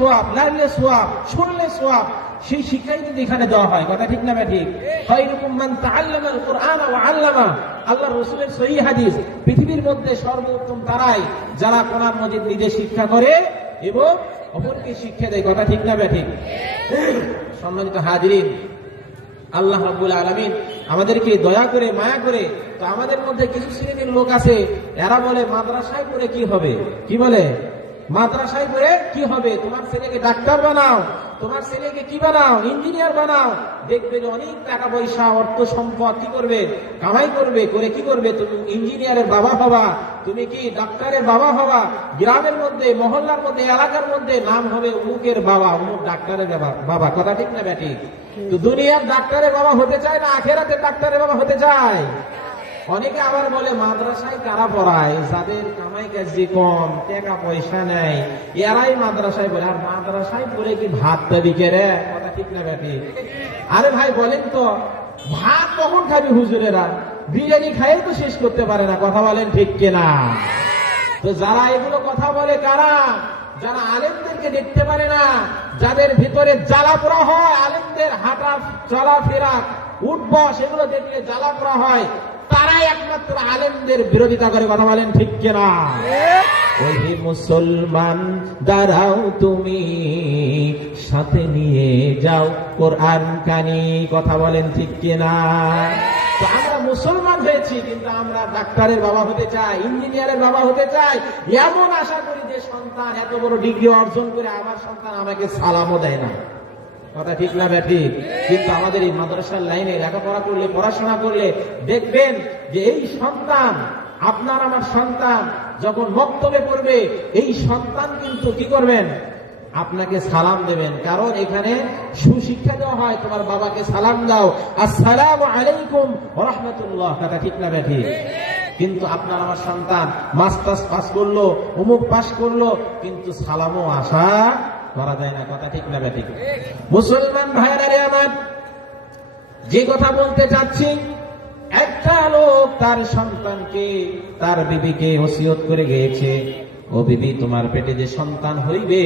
সোয়াব লাইলে সোয়াব শুনলে সোয়াব, সেই শিক্ষাই কিন্তু এখানে দেওয়া হয়, কথা ঠিক না ঠিক খায়রুকুম মান তাআল্লামাল কুরআন ওয়া আল্লামা। আল্লাহ রাসূলের সহিহ হাদিস, পৃথিবীর মধ্যে সর্বোত্তম তারাই যারা কোরআন মজিদ নিজে শিক্ষা করে এবং অপরকে শিক্ষা দেয়, কথা ঠিক না ঠিক সম্মানিত হাজিরিন, আল্লাহ রাব্বুল আলামিন আমাদেরকে দয়া করে, মায়া করে, তো আমাদের মধ্যে কিছু শ্রেণির লোক আছে, এরা বলে মাদ্রাসায় করে কি হবে? কি বলে? মাদ্রাসায় করে কি হবে? তোমার ছেলেকে ডাক্তার বানাও, তোমার ছেলেকে কি বানাও? ইঞ্জিনিয়ার বানাও। দেখবে অনেক টাকা পয়সা, অর্থ সম্পদ কি করবে? কামাই করবে, করে কি করবে? তুমি ইঞ্জিনিয়ারের বাবা হবা, তুমি কি ডাক্তারের বাবা হবা? গ্রামের মধ্যে, মহল্লার মধ্যে, এলাকার মধ্যে নাম হবে অমুকের বাবা, অমুক ডাক্তারের বাবা বাবা। কথা ঠিক না ব্যাটি তো দুনিয়ার ডাক্তারের বাবা হতে চায় না আখেরাতের ডাক্তারের বাবা হতে চায়? অনেকে আবার বলে, মাদ্রাসায় কারা পড়ায়? যাদের কামাই কাজে কম, টাকা পয়সা নেই। এরাই মাদ্রাসায় বলে আর মাদ্রাসায় পড়ে কি ভাত দাবি রে? কথা ঠিক না ব্যাটি। আরে ভাই, বলেন তো, ভাত কখন খাবি হুজুরেরা? বিরিয়ানি খাইয়ে তো শেষ করতে পারে না, কথা বলেন ঠিক কিনা তো যারা এগুলো কথা বলে কারা? যারা আলেমদেরকে দেখতে পারে না, যাদের ভিতরে জ্বালা পোড়া হয়, আলেমদের হাঁটা চলাফেরা, উঠবস, এগুলো দেখলে জ্বালা পোড়া হয়। তারাই একমাত্র আলেমদের বিরোধিতা করে কথা বলেন ঠিক কিনা? ওই মুসলমান, দাঁড়াও তুমি, সাথে নিয়ে যাও কোরআন কানি, কথা বলেন ঠিক কিনা? তো আমরা মুসলমান হয়েছি, কিন্তু আমরা ডাক্তারের বাবা হতে চাই, ইঞ্জিনিয়ারের বাবা হতে চাই। এমন আশা করি যে সন্তান এত বড় ডিগ্রি অর্জন করে আমার সন্তান আমাকে সালামও দেয় না। কথা ঠিক না ব্যাঠি কিন্তু আমাদের এই মাদ্রাসার লাইনে লেখাপড়া করলে, পড়াশোনা করলে দেখবেন যে এই সন্তান, আপনার আমার সন্তান যখন বক্তব্যে পড়বে, এই সন্তান কিন্তু কি করবেন? আপনাকে সালাম দেবেন। কারণ এখানে সুশিক্ষা দেওয়া হয়, তোমার বাবাকে সালাম দাও। আসসালামু আলাইকুম রহমতুল্লাহ। কথা ঠিক না ব্যাঠি কিন্তু আপনার আমার সন্তান মাস্টার্স পাস করল, অমুক পাস করল, কিন্তু সালামও আশা করা যায় না, কথা ঠিক না ব্যাটিক। মুসলমান ভাইরা রে আমার যে কথা বলতে চাচ্ছি, একটা লোক তার সন্তানকে, তার বিবিকে ওসিয়ত করে গিয়েছে। ও বিবি তোমার পেটে যে সন্তান হইবে,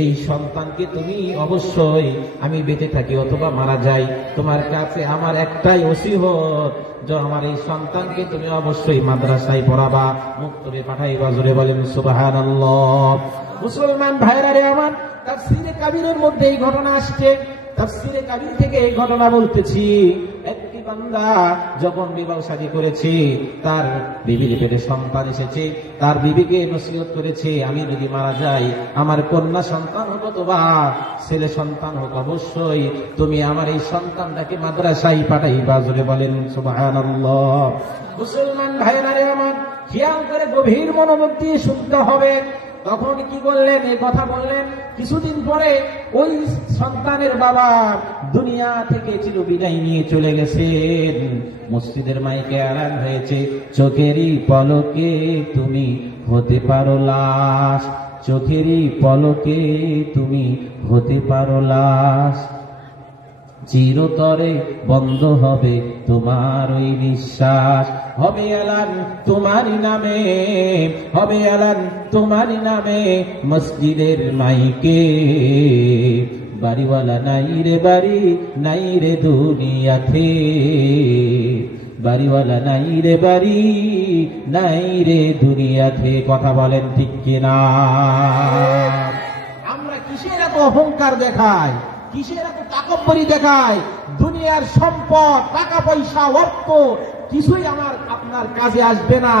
এই সন্তানকে তুমি অবশ্যই আমি বেঁচে থাকি অথবা মারা যাই। তোমার কাছে আমার একটাই ওসিহত, যে আমার এই সন্তানকে তুমি অবশ্যই মাদ্রাসায় পড়াবা মুক্তরে পাঠাইবা, জোরে বলেন সুবহানাল্লাহ। মুসলমান ভাইরা রে আমার তার তাফসীরে কাবিরের মধ্যে এই ঘটনা আসছে। তার তাফসীরে কাবির থেকে এই ঘটনা বলতেছি। বান্দা, যখন বিবাহ শাদী করেছে, তার বিবির পেটে সন্তান এসেছে, তার বিবিকে নসিহত করেছে, আমি যদি মারা যাই, আমার কন্যা সন্তান হোক অথবা ছেলে সন্তান হোক অবশ্যই, তুমি আমার এই সন্তানটাকে মাদ্রাসায় পাঠাইবা, জোরে বলেন, সুবহানাল্লাহ। মুসলমান ভাইরা আমার, খেয়াল করে গভীর দিয়ে শুনতে হবে। তখন কি বললেন? এই কথা বললেন। কিছুদিন পরে ওই সন্তানের বাবা দুনিয়া থেকে চির বিদায় নিয়ে চলে গেছেন। মসজিদের মাইকে আরাম হয়েছে, চোখেরই পলকে তুমি হতে পারো লাশ। চোখেরই পলকে তুমি হতে পারো লাশ। চিরতরে বন্ধ হবে তোমার ওই নিঃশ্বাস। হবে এলান তোমারই নামে, হবে এলান তোমারই নামে মসজিদের মাইকে। বাড়িওয়ালা নাই রে বাড়ি, নাই রে দুনিয়াতে। বাড়িওয়ালা নাই রে বাড়ি, নাই রে দুনিয়াতে। কথা বলেন ঠিক কিনা? আমরা কিসের এত অহংকার দেখাই? কিসের এত দেখায়? দুনিয়ার সম্পদ টাকা পয়সা অর্থ কিছুই আমার আপনার কাজে আসবে না।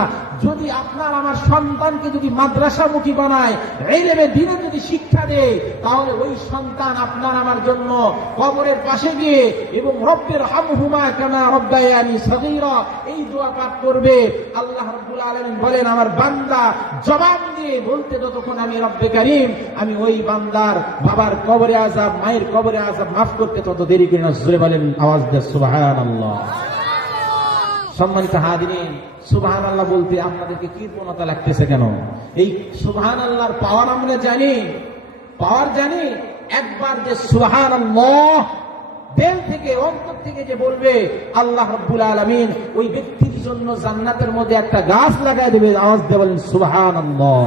যদি আপনার আমার সন্তানকে যদি মাদ্রাসামুখী বানায় এই লেবে দিনে যদি শিক্ষা দেয়, তাহলে ওই সন্তান আপনার আমার জন্য কবরের পাশে গিয়ে এবং রব্বের হামহুমা কানা রব্বায়ানি সগীরা, এই দোয়া পাঠ করবে। আল্লাহ রব্বুল আলামিন বলেন, আমার বান্দা জবাব দিয়ে বলতে যতক্ষণ আমি রব্বে কারিম, আমি ওই বান্দার বাবার কবরে আজাব মায়ের কবরে আজাব মাফ করতে তত দেরি করে না। জোরে বলেন আওয়াজ দিয়ে সুবহানাল্লাহ। সম্মানিত হাদিন সুবাহ আল্লাহ বলতে আপনাদেরকে কৃপণতা লাগতেছে কেন? এই সুবাহান আল্লাহর পাওয়ার আমরা জানি পাওয়ার জানি, একবার যে সুহান আল্লাহ দিল থেকে, অন্তর থেকে যে বলবে, আল্লাহ রব্বুল আলমিন, ওই ব্যক্তির জন্য জান্নাতের মধ্যে একটা গাছ লাগাই দেবে, আওয়াজ দেবেন সুবহান আল্লাহ